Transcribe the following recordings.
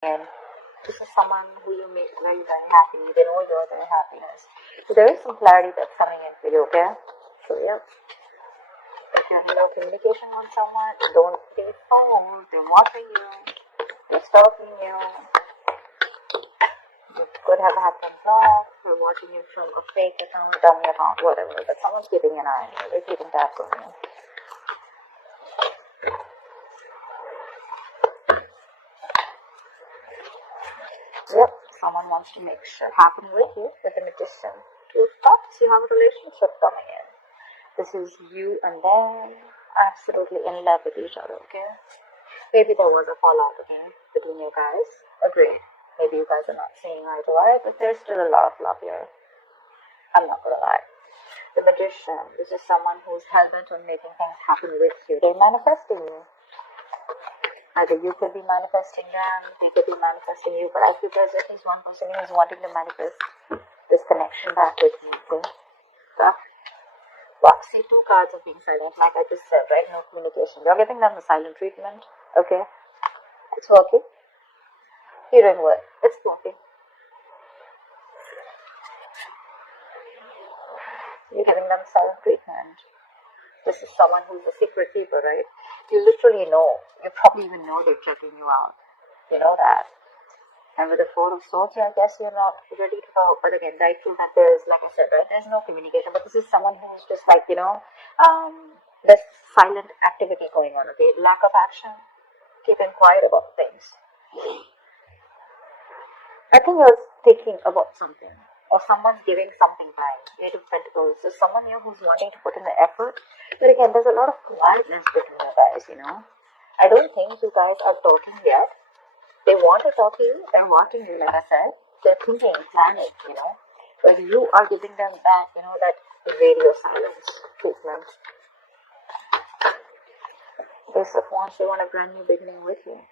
And this is someone who you make very, very happy. They know you're their happiness. So there is some clarity that's coming in for you, okay? So yeah. If you're in no communication with someone, don't be fooled. They're watching you. They're stalking you. You could have had them blocked. They're watching you from a fake account, dummy account, whatever. But someone's keeping an eye on you. They're keeping tabs on you. Yep, someone wants to make shit happen with you, with the magician. Two cups, you have a relationship coming in. This is you and them absolutely in love with each other, okay? Maybe there was a fallout, okay, between you guys. Agreed. Maybe you guys are not seeing eye to eye, but there's still a lot of love here. I'm not gonna lie. The magician, this is someone who's hell-bent on making things happen with you. They're manifesting you. Either you could be manifesting them, they could be manifesting you, but I feel there's at least one person who's wanting to manifest this connection back with you, okay? So, well, see, two cards of being silent, like I just said, right? No communication. You're giving them the silent treatment, okay? It's working. You're doing what? It's working. You're giving them silent treatment. This is someone who's a secret keeper, right? You literally know. You probably even know they're checking you out. You know that. And with the Four of Swords, I guess you're not ready to go. But again, I feel that there's, like I said, right, there's no communication. But this is someone who's just like, there's silent activity going on, okay? Lack of action, keeping quiet about things. I think you're thinking about something. Or someone's giving something back. Eight of Pentacles. So someone here who's wanting to put in the effort. But again, there's a lot of quietness between you guys, I don't think you guys are talking yet. They want to talk to you. They're watching you, like I said. They're thinking, planning, But you are giving them that, that radio silence treatment. Ace of Wands, they want a brand new beginning with you.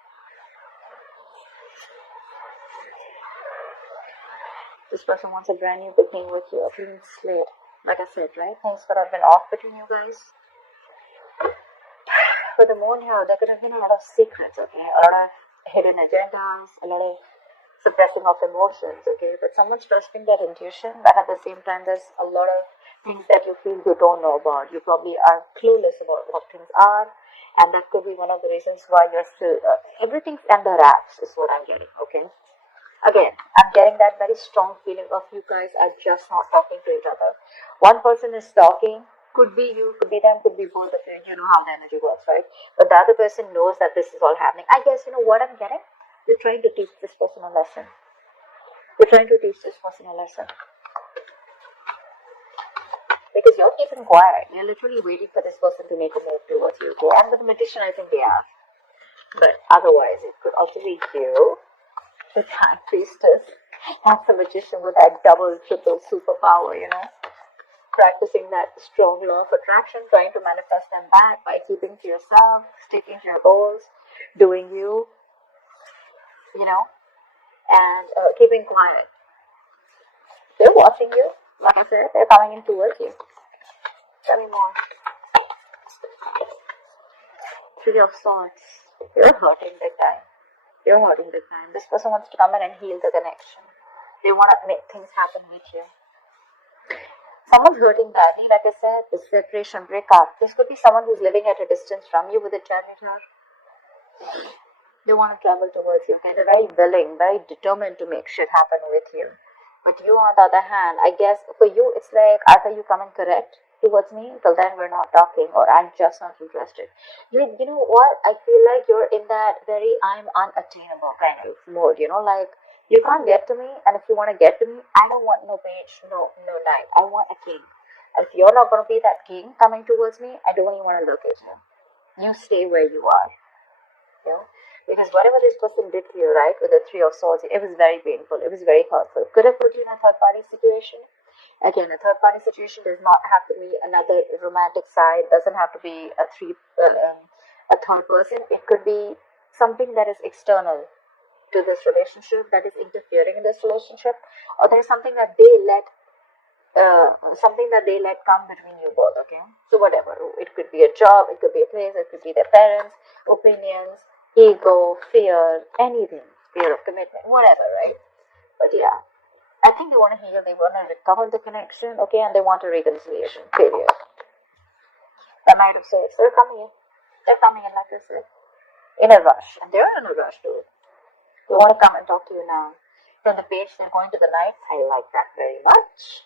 This person wants a brand new beginning with you, a clean slate. Like I said, right? Things could have been off between you guys. For the moon here, there could have been a lot of secrets, okay? A lot of hidden agendas, a lot of suppressing of emotions, okay? But someone's trusting their intuition, but at the same time, there's a lot of things that you feel you don't know about. You probably are clueless about what things are, and that could be one of the reasons why you're still, everything's under wraps, is what I'm getting, okay? Again, I'm getting that very strong feeling of you guys are just not talking to each other. One person is talking, could be you, could be them, could be both of you. You know how the energy works, right? But the other person knows that this is all happening. I guess, what I'm getting? You're trying to teach this person a lesson. You're trying to teach this person a lesson. Because you're keeping quiet. You're literally waiting for this person to make a move towards you. Okay? And with the magician, I think they are. But otherwise, it could also be you. The High Priestess. That's the magician with that double, triple superpower, Practicing that strong law of attraction, trying to manifest them back by keeping to yourself, sticking to your goals, doing you, and keeping quiet. They're watching you. Like I said, they're coming in towards you. Tell me more. Three of Swords. You're hurting big time. You're hurting big time. This person wants to come in and heal the connection. They want to make things happen with you. Someone's hurting badly, like I said, the separation, breakup. This could be someone who's living at a distance from you with a janitor. They want to travel towards you, okay? They're very willing, very determined to make shit happen with you. But you, on the other hand, I guess for you, it's like either you come in correct towards me, till then we're not talking, or I'm just not interested. You know what? I feel like you're in that very I'm unattainable kind of mode, like you can't get to me, and if you want to get to me, I don't want no page, no knight. I want a king. And if you're not going to be that king coming towards me, I don't even want to look at you. You stay where you are, because whatever this person did to you, right, with the Three of Swords, it was very painful. It was very hurtful. Could have put you in a third-party situation. Again, a third-party situation does not have to be another romantic side. Doesn't have to be a third person. It could be something that is external to this relationship, that is interfering in this relationship, or there's something that they let come between you both. Okay, so whatever. It could be a job. It could be a place. It could be their parents' opinions, ego, fear, anything. fear of commitment, whatever, right? But yeah, I think they want to heal, they want to recover the connection, okay, and they want a reconciliation, period. The Knight of Swords, they're coming in. They're coming in, like I said, in a rush, and they're in a rush too. They want to come and talk to you now. From the page, they're going to the Knight. I like that very much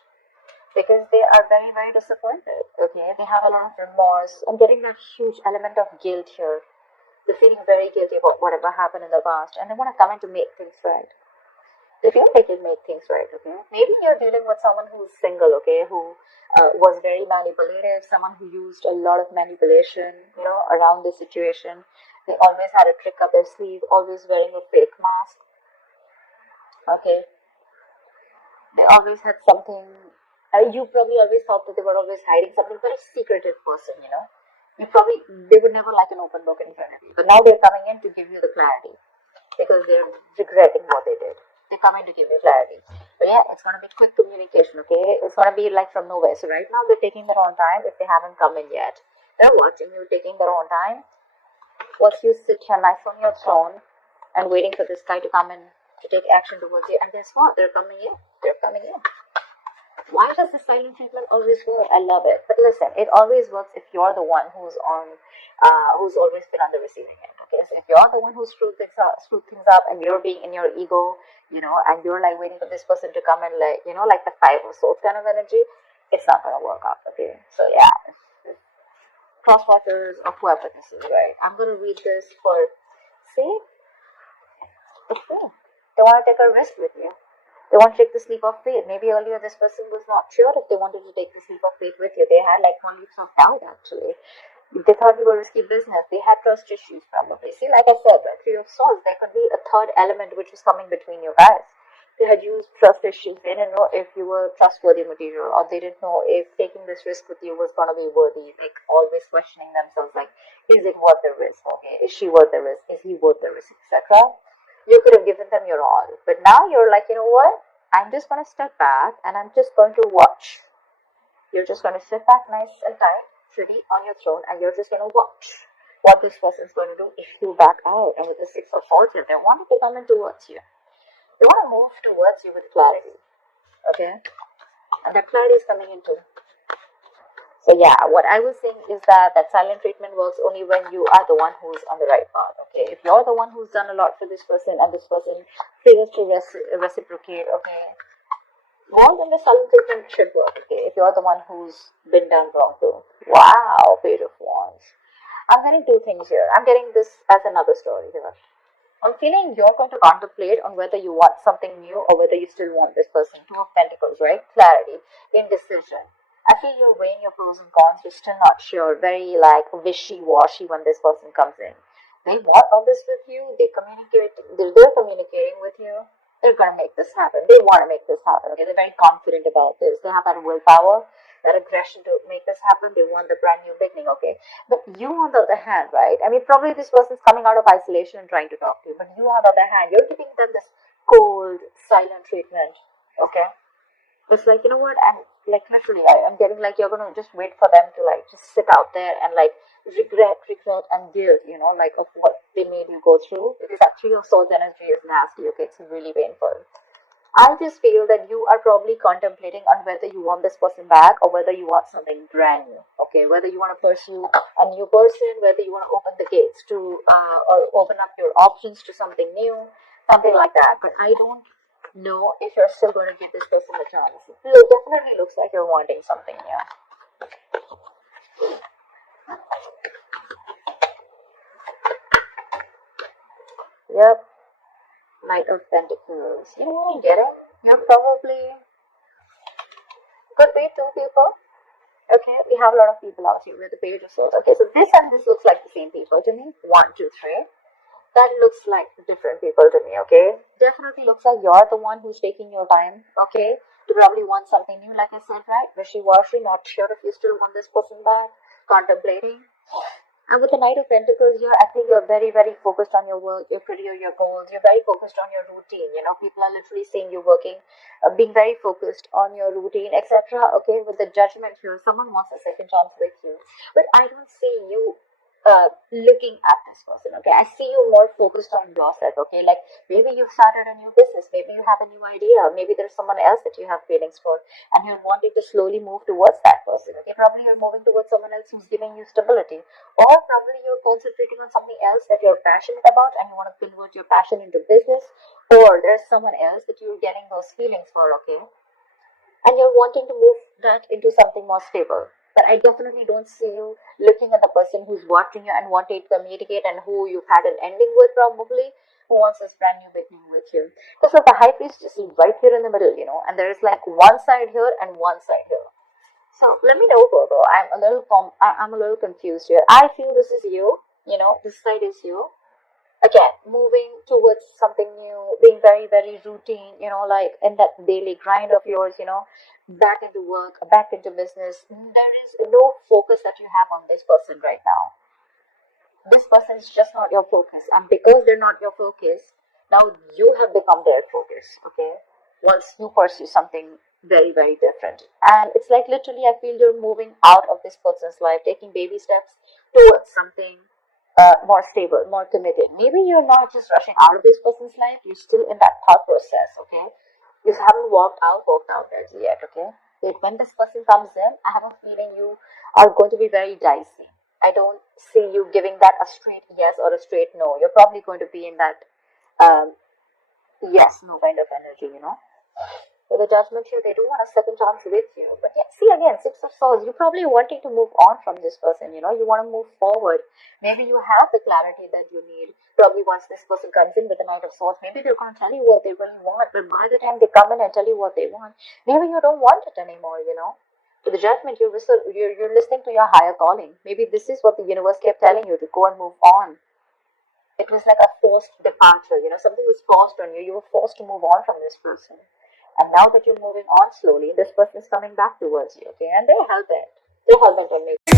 because they are very, very disappointed. Okay, they have a lot of remorse. I'm getting that huge element of guilt here. They're feeling very guilty about whatever happened in the past, and they want to come in to make things right. They feel they can make things right, okay? Maybe you're dealing with someone who's single, okay, who was very manipulative, someone who used a lot of manipulation, around the situation. They always had a trick up their sleeve, always wearing a fake mask, okay? They always had something. You probably always thought that they were always hiding something. Very secretive person. They would never like an open book in front of you. But now they're coming in to give you the clarity because they're regretting what they did. They're coming to give you clarity. But yeah, it's going to be quick communication, okay? It's going to be like from nowhere. So right now they're taking their own time if they haven't come in yet. They're watching you taking their own time. Once you sit here nice on your throne and waiting for this guy to come in to take action towards you, and guess what? They're coming in. They're coming in. Why does the silent treatment always work? I love it. But listen, it always works if you're the one who's always been on the receiving end. Okay, so if you're the one who screwed things up, and you're being in your ego, and you're like waiting for this person to come in, like the Five of Swords kind of energy, it's not gonna work out. Okay, so yeah, crosswatchers or whoever this is, right? I'm gonna read this for. See, it's true. They want to take a risk with you. They want to take the leap of faith. Maybe earlier this person was not sure if they wanted to take this leap of faith with you. They had like one leap of doubt actually. They thought you were risky business. They had trust issues probably. See, like I said, the Three of Swords, there could be a third element which was coming between you guys. They had used trust issues. They didn't know if you were trustworthy material, or they didn't know if taking this risk with you was going to be worthy. Like always questioning themselves, like, is it worth the risk? Okay, is she worth the risk? Is he worth the risk, etc. You could have given them your all, but now you're like, you know what? I'm just going to step back and I'm just going to watch. You're just going to sit back nice and tight, pretty on your throne, and you're just going to watch what this person's going to do if you back out. And with the Six of Swords here, they want to come in towards you. They want to move towards you with clarity. Okay? And that clarity is coming in too. So yeah, what I was saying is that silent treatment works only when you are the one who's on the right path. Okay, if you're the one who's done a lot for this person and this person fails to reciprocate, okay, well then the silent treatment should work. Okay, if you're the one who's been done wrong too. Wow, Page of Wands. I'm getting two things here. I'm getting this as another story here. I'm feeling you're going to contemplate on whether you want something new or whether you still want this person. Two of Pentacles, right? Clarity, indecision. I feel you're weighing your pros and cons. You're still not sure. Very like wishy-washy when this person comes in. They want all this with you. They're communicating with you. They're gonna make this happen. They want to make this happen. Okay, they're very confident about this. They have that willpower, that aggression to make this happen. They want the brand new beginning. Okay, but you on the other hand, right? I mean, probably this person's coming out of isolation and trying to talk to you. But you on the other hand, you're giving them this cold, silent treatment. Okay. It's like, you know what, I'm like literally, I'm getting like you're gonna just wait for them to like just sit out there and like regret and guilt, like of what they made you go through. Because that Three of Swords energy is nasty, okay, it's really painful. I just feel that you are probably contemplating on whether you want this person back or whether you want something brand new, okay, whether you want to pursue a new person, whether you want to open the gates to or open up your options to something new, something like that. But I don't know if you're still going to give this person a chance. It definitely looks like you're wanting something new. Yep. Knight of Pentacles. You know, get it? You're probably could be two people. Okay, we have a lot of people out here with the Page of Swords. Okay, so this and this looks like the same people to me. 1, 2, 3. That looks like different people to me, okay? Definitely looks like you're the one who's taking your time, okay? To probably want something new, like I said, right? Wishy-washy, not sure if you still want this person back, contemplating. And with the Knight of Pentacles here, I think you're very, very focused on your work, your career, your goals. You're very focused on your routine, People are literally saying you're working, being very focused on your routine, etc. Okay, with the Judgment here, someone wants a second chance with you. But I don't see you looking at this person. Okay, I see you more focused on yourself. Okay, like maybe you've started a new business, maybe you have a new idea, maybe there's someone else that you have feelings for, and you're wanting to slowly move towards that person. Okay, probably you're moving towards someone else who's giving you stability, or probably you're concentrating on something else that you're passionate about, and you want to convert your passion into business, or there's someone else that you're getting those feelings for. Okay, and you're wanting to move that into something more stable. But I definitely don't see you looking at the person who's watching you and wanting to communicate and who you've had an ending with, probably, who wants this brand new beginning with you. Because of the high priest is right here in the middle, and there is like one side here and one side here. So let me know, Virgo. I'm a little confused here. I feel this is you. This side is you, again moving towards something new, being very very routine, like in that daily grind of yours, back into work, back into business. There is no focus that you have on this person right now. This person is just not your focus, and because they're not your focus, now you have become their focus. Okay, once you pursue something very very different, and it's like literally I feel you're moving out of this person's life, taking baby steps towards something more stable, more committed. Maybe you're not just rushing out of this person's life, you're still in that thought process. Okay, you haven't walked out as yet. Okay, but when this person comes in, I have a feeling you are going to be very dicey. I don't see you giving that a straight yes or a straight no. You're probably going to be in that um, yes no kind of energy. With the judgment here, they do want a second chance with you. But yeah, see again, Six of Swords, you're probably wanting to move on from this person. You want to move forward. Maybe you have the clarity that you need. Probably once this person comes in with the Knight of Swords, maybe they're going to tell you what they really want. But by the time they come in and tell you what they want, maybe you don't want it anymore. To the judgment, you're listening to your higher calling. Maybe this is what the universe kept telling you, to go and move on. It was like a forced departure. Something was forced on you. You were forced to move on from this person. And now that you're moving on slowly, this person is coming back towards you. Okay, and they're hell bent. They're hell bent on making